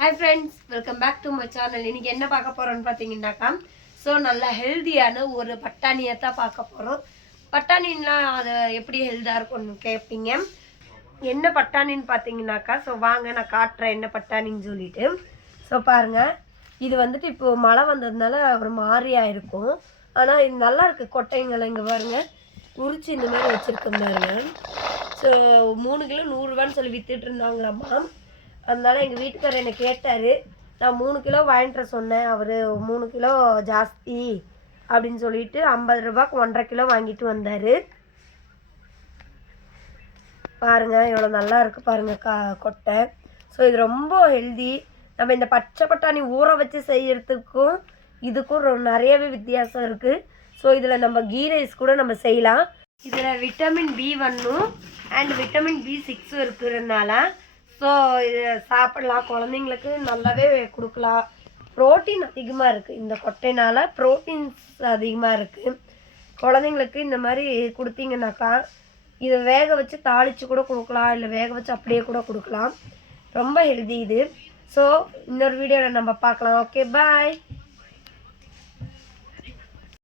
Hi friends, welcome back to my channel. இன்னைக்கு என்ன பார்க்க போறோம்னு பாத்தீங்கன்னாக்கா சோ நல்ல ஹெல்தியான ஒரு பட்டாணியை தான் பார்க்க போறோம். பட்டாணினா அது எப்படி ஹெல்தா இருக்கும்னு கேப்பீங்க. என்ன பட்டாணின்னு பாத்தீங்கன்னாக்கா சோ வாங்க நான் காட்றேன் என்ன பட்டாணின்னு சொல்லிட்டு. சோ பாருங்க. இது வந்துட்டு இப்போ மழை வந்ததனால ஒரு மாதிரியா இருக்கும். ஆனா இது நல்லா இருக்கு கொட்டைங்கள இங்க பாருங்க. உரிச்சு இந்த மாதிரி வச்சிருக்கேன் பாருங்க. சோ 3 கிலோ 100 ரூபாய்னு சொல்லி வித்துட்டு இருந்தாங்களாமா. அதனால எங்கள் வீட்டுக்காரர் என்னை கேட்டார். நான் 3 கிலோ வாங்கிட்டு சொன்னேன். அவர் 3 கிலோ ஜாஸ்தி அப்படின்னு சொல்லிட்டு 50 ரூபாய்க்கு 1.5 கிலோ வாங்கிட்டு வந்தார். பாருங்கள் எவ்வளோ நல்லா இருக்குது பாருங்கள் கொட்டை. ஸோ இது ரொம்ப ஹெல்தி. நம்ம இந்த பச்சை பட்டாணி ஊற வச்சு செய்யறதுக்கும் இதுக்கும் நிறையவே வித்தியாசம் இருக்குது. ஸோ இதில் நம்ம கீ ரைஸ் கூட நம்ம செய்யலாம். இதில் vitamin B1 and vitamin B6 இருக்கிறதுனால ஸோ இது சாப்பிடலாம். குழந்தைங்களுக்கு நல்லாவே கொடுக்கலாம். ப்ரோட்டீன் அதிகமாக இருக்குது. இந்த கொட்டைனால் ப்ரோட்டீன்ஸ் அதிகமாக இருக்குது. குழந்தைங்களுக்கு இந்த மாதிரி கொடுத்தீங்கன்னாக்கா இதை வேக வச்சு தாளித்து கூட கொடுக்கலாம், இல்லை வேக வச்சு அப்படியே கூட கொடுக்கலாம். ரொம்ப ஹெல்தி இது. ஸோ இன்னொரு வீடியோவில் நம்ம பார்க்கலாம். Okay bye.